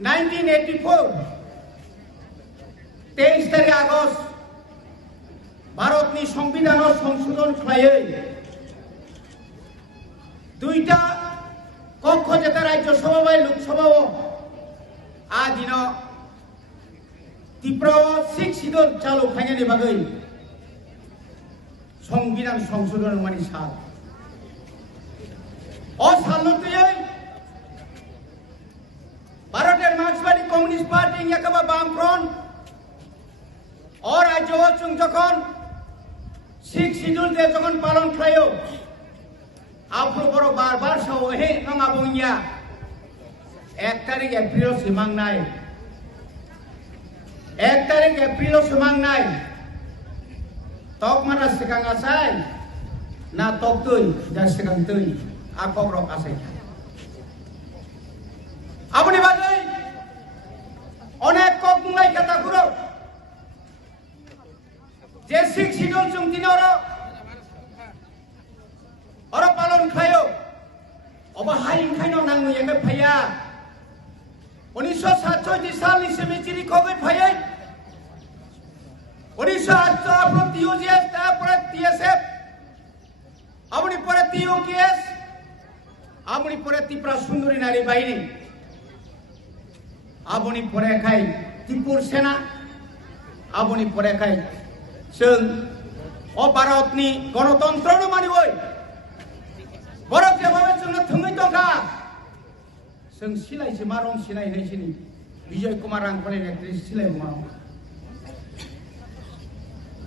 1984 23 તારીખ আগস্ট भारतनि संविधान संशोधन खालायै दुईटा कक्ष जेता राज्यसभा बाय लोकसभा आ दिन त्रिपुरा 6 सीटों चालू खायनायनि बागै संविधान संशोधन मानि साल सालनोयै भारतीय मार्क्सवादी कम्युनिस्ट पार्टी याकबा बामफ्रंट और राज्य जों जखन 6 শিডিউল दे जखन पालन खायो आपरो बरो बार बार सावो हे नङा बुंया 1 तारिख एप्रिल सिमांनाय 1 तारिख एप्रिल सिमांनाय तक माना सिगांगासाय ना तक तै दा सिगां तै आ कग्रक आसाय आपनि बागै अनेक कक मुंगाय कथाफोराव जे 6 শিডিউল जों दिनरो और पालन खायो अब हाय खायनो नांगो यंगे फैया 1967 सालनि सेमेचिरि खगै फैयै 1908 आपरो टीओजीएस तारपरे टीएसएफ आपनि परे टीओकेएस आपनि परे त्रिपुरा सुंदरी नारी बाहिनी आपनि परे खाय त्रिपुर सेना आपनि परे खाय जों भारतनि गणतंत्र मानिबाय बरफ जेबाबो जोंनो थोङै दंखा जों सिलायसो मा रं सिलायनायसोनि विजय कुमार रांखले एक्ट्रेस सिलाय मा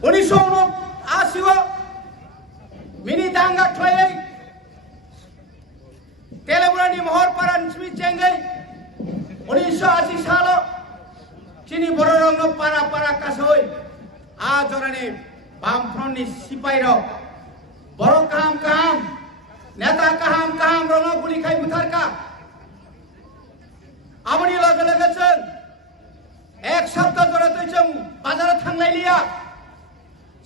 1979 मिनि दांगा थ्लायै तेलेबुरानि महरपारा स्मिथ चेंगै 1980 साल चिनी बर रंग पारा पारा कासै आ जरानि बामफ्रंटनि सिपाइरो बर काहाम काहाम नेता काहाम काहाम रंग गुलि खाय बुथारका आबनि लगे लगे जों एक सप्ताह जरे जों बाजार थांलायलिया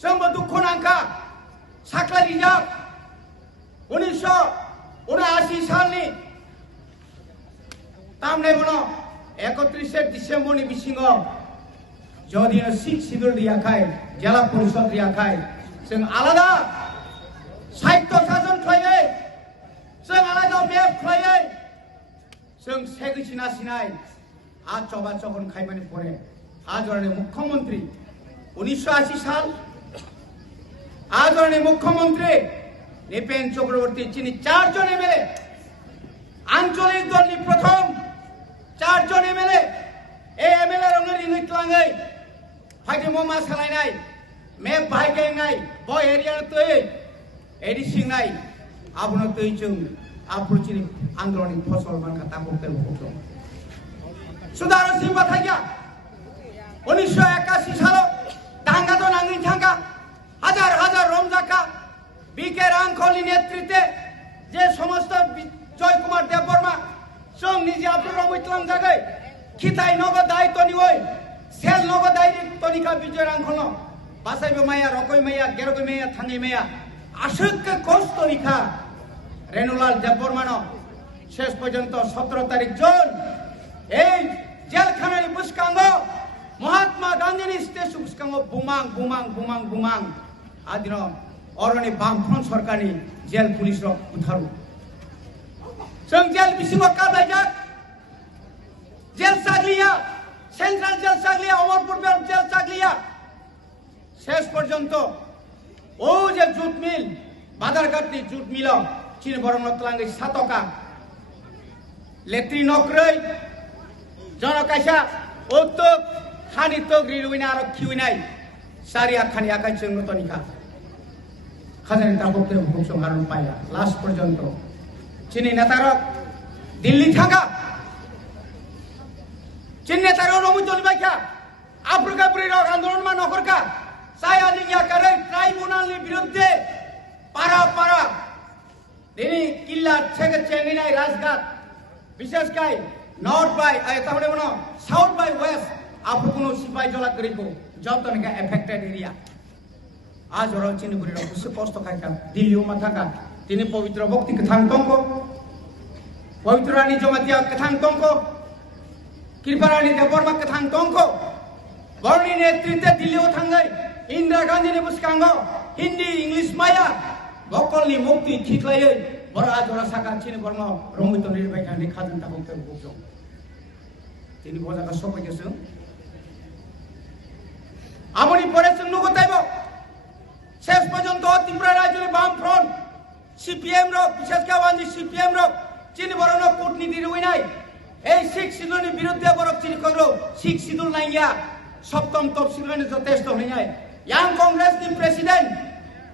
जोंबो दुखु नांखा साख्ला रिजार्भ 1979 सालनि तामने बनो 31 डिसेम्बरनि बिसिङाव जदि 6 শিডিউল दियाखाय जिला परिषद दियाखाय जों आलादा साहित्य शासन खालायै जों आलादा मेप खालायै जों सेगैसिना सिनाय आ चबा चबन खायमानि परे आजरनि मुख्यमंत्री 1980 साल आजरनि मुख्यमंत्री निपेन चक्रवर्ती चिनी 4 जन एमएलए आंचलिक दलनि प्रथम 4 जन एमएलए ए एमएलए रंग रिंगैतलाङै फाइदे ममा सालायनाय मेप बाहायगायनाय ब एरिया तै एदि सिंनाय आबनो तै जों आपुरचिनि आंदोलननि फसल मानका ताबुक तेलबुक सुदार सिंह बाथाया 1981 साल दांगा तो नांगै थांगा हजार हजार रमजाका बीके रांखलनि नेतृत्वे जे समस्त जय कुमार देवबर्मा जों निजे आपुर रमैतलां जागै खिथाय नगद दायित्वनि ओइ सेल नगद दायित्वनिका विजय रांखल बासाइबो माया रकय माया गेरगय माया थाङै माया आशुके कष्टनिका रेणुलाल देवबर्मानो शेष पर्यন্ত 17 तारिख जून এই জেলখানার বুসকাঙ্গ মহাত্মা গান্ধীর স্টেশন বুসকাঙ্গ বুমাং বুমাং বুমাং বুমাং আদিন অরণি বামফ্রন্ট সরকারনি জেল পুলিশ উদ্ধার जों जेल बिसिङाव काबायजाक जेल साग्लिया सेंट्राल जेल साग्लिया अमरपुर जेल साग्लिया शेष पर्यন্ত ও যে জুট মিল বাদারঘাটনি জুট মিল চীন বরং তলাঙ্গै সাতকা लेट्री नक्रै जनकाशा उक्तक खानि तग्रि रुइना आरो खिउनाय सारिया खानि आखाय जोंनो तनिका खाजानि ताबुकते हुकुम हारन पाया लास्ट पर्यন্ত चीनी नेतारक दिल्ली थांगा चीन नेतारक रमुतनि बायखा आफ्रिका ब्रिरक आंदोलन मा नखरका साया लिया करे ट्राइब्यूनलनि बिरुद्धे पारा पारा दिनै किल्ला छेगे चेंगिनाय राजघाट विशेषकाय नॉर्थ बाय ताहले बनो साउथ बाय वेस्ट आपको सिपाही जला करिको जतनका एफेक्टेड एरिया आज और चिनबुरी रो कुछ कष्ट खायका दिल्ली मा थाका तिनी पवित्र भक्ति कथां तंको पवित्र रानी जमातिया कथां तंको कृपारानी देवबर्मा कथां तंखौ बरनि नेतृत्वे दिल्लीयाव थाङै इंदिरा गांधीनि बुसखांगौ हिंदी इंग्लिश माया बकलनि मुक्ति थिख्लायै बरा जरा साका चिनि बर्मा रंगित निर्बायखानि खाजोन ताखौ बुजों তিনি বজাকা সবাই গেছে আমনি পরে जों नुगताइब শেষ পর্যন্ত ত্রিপুরা রাজ্যের বাম ফ্রন্ট সিপিএম রক বিশেষ করে সিপিএম রক চিনি বরণ কূটনীতি রুইনাই এই শিখ শিডিউলनि বিরুদ্ধে বরক চিনি কইলো শিখ শিডিউল নাইয়া সপ্তম তফসিলनि যথেষ্ট হইনাই ইয়াং কংগ্রেসनि প্রেসিডেন্ট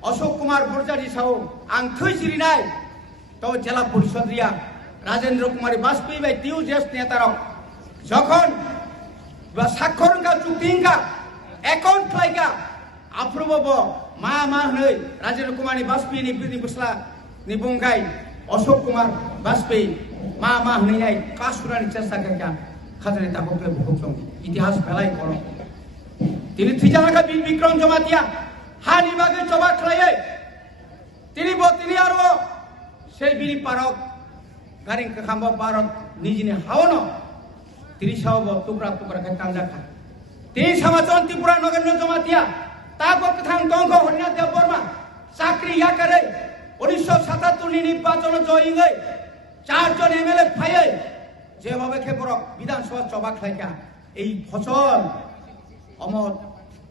অশোক কুমার বরজারি সাও आं थैसिरिनाय তো জেলা পরিষদ রিয়া রাজেন্দ্র কুমারী বাজপেয়ী বাই টিউ জেস নেতারক যখন বা স্বাক্ষরঙ্গা চুক্তিঙ্গা অ্যাকাউন্ট খাইগা আপ্রুভ মা হই রাজেন্দ্র কুমারী বাজপেয়ীনি বিধি বসলা নিবুঙ্গাই অশোক কুমার বাজপেয়ী মা হইনাই কাসুরানি চেষ্টা কাইগা খাজানি তাককে ভুকসং ইতিহাস বেলাই কর তিনি থিজানাকা বীর বিক্রম জমাতিয়া হানি বাগে জবা খাইয়ে তিনি আরো সেই বিনি পারক গারিং খাম্বা পারক নিজিনি হাওনো তিনি সাহব টুকরা কে টানজাখা তিনি সমাচন ত্রিপুরা নগেন্দ্র জমাতিয়া তাকো কথাং দংখ হরিনাথ দেববর্মা চাকরি ইয়াকারে 1977 নি নির্বাচন জয়িঙ্গৈ 4 জন এমএলএ ফাইয়ে যেভাবে খেবরক বিধানসভা চবা খাইকা এই ফসল অমত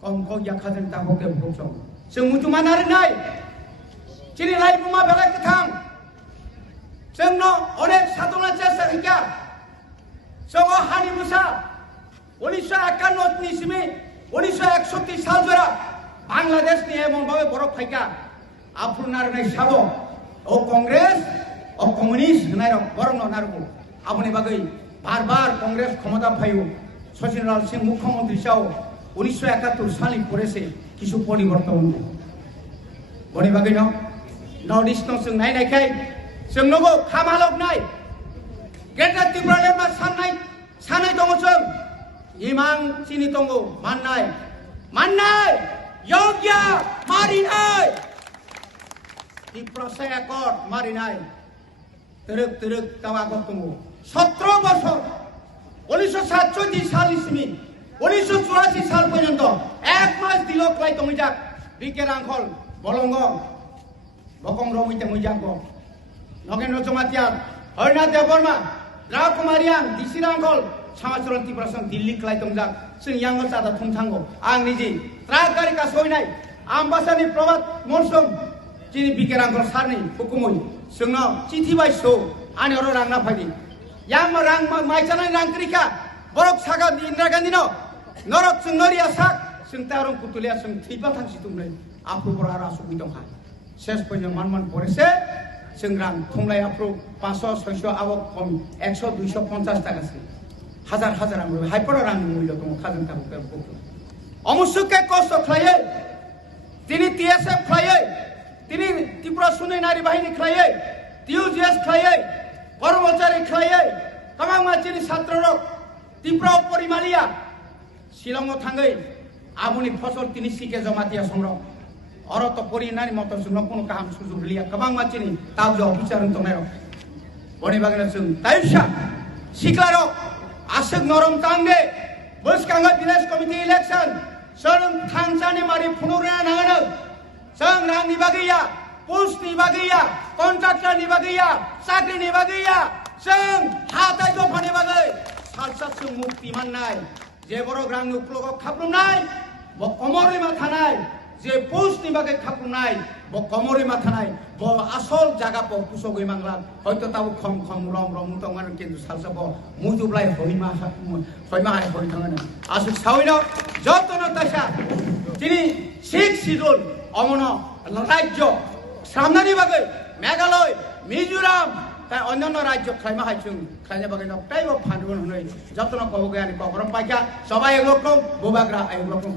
কমক ইয়াখাজেন তাককে ভুকসং जों मुजुमानारि नाय चिनि लाइबुमा बेलाय कथां जोंनो अनेक साधना चेष्टा हिका जोङो हानि मुसा 1951 नि सिमि 1961 साल जरा बांग्लादेशनि एमनभाবে बरफ फाइका आफुनार नै साबो ओ कांग्रेस ओ कम्युनिस्ट होनाय बरन नारगो आबनि बागै बार कांग्रेस क्षमता फायो सचिनलाल सिंह मुख्यमंत्री साव 1971 सालनि परेसे किछु परिवर्तन बनि बागै नर्थ इस्ट जों नायनायखाय जों नगो खामालक नाय गेजेर त्रिपुरानि मा साननाय दङ जों इमां चिनि दङ माननाय योग्य मारिनाय त्रिपुरा एकट मारिनाय तरुक कावागत दङ 17 বছর 1967 सालनिसिम 1984 साल पर्यंत एक मास दिलो क्लाय तंगिजाक बिके रांखल बलंग बकं रमिते मुजाक नगेन्द्र जमातिया हरिनाथ देवबर्मा राकुमारियां दिसि रांखल समाचरण त्रिपुरासं दिल्ली क्लाय तंजाक जों यांग जादा थंथांगो आं निजि ट्राक गारि का सयनाय आम्बासानि प्रभात मौसुम जिनि बिके रांखल सारनि हुकुमै जोंनो चिठि बायसो आनि अर रांना फायदि यां रां माइचानाय रांक्रिका बरक सागा इंदिरा गांधीनो नरक जों नरिया साक जों तारं पुतुलिया जों थैबा थांसि दुमलै आफु बरा रासुबि दंहा शेष पयजन मानमान परेसे जों रां थंलाय आफु 500 600 आवक कम 100 250 टाकासि हाजार आं हाइपर रां मूल्य दं खाजोन ताबुके अमुसुके कष्ट खालायो तिनि टीएसएफ खालायो तिनि त्रिपुरा सुनै नारी बाहिनी खालायो टीयूजीएस खालायो कर्मचारी खालायो कमां मानसिनि छात्र रक त्रिपुरा परिमालिया शिलंग थांगै आबुनि फसल तिनि सिके जमातिया संग्रह अरत परिनानि मत जोंनो कोनो काम सुजुग लिया गोबां मानसिनि ताबजा अफिसार दंनाय बनि बागैनो जों ताइसा सिक्लार आसक नरम तांगे बसकांगा विलेज कमिटि इलेक्शन जों थांसानि मारि फुनुरना नागानो जों रांनि बागैया पोस्टनि बागैया कन्ट्राक्टरनि बागैया साख्रिनि बागैया जों हाथाय दफानि बागै सालसा जों मुक्ति माननाय जे बर' ग्राम नुक्लग खाफ्लुमनाय ब कमरै माथानाय जे पोस्टनि बागै खाफ्लुमनाय ब कमरै माथानाय ब आसल जागा प पुसगै मांगला हयतो ताबो खम रम तंगान किन्तु सालसा ब मुजुब्लाय हरिमा हाय हरि थाङानो आसु सावैनो जतन तासा तिनि सिख शिड्युल अमन राज्य सामनानि बागै मेघालय मिजोराम তাই অন্যান্য রাজ্য খাইমা হাইছুং খাইনে বাগে নকটাইব ফান্ডুন হই যতন কবগে আনি কবরম পাইকা সবাই এক রকম বোবাগ্রা এক রকম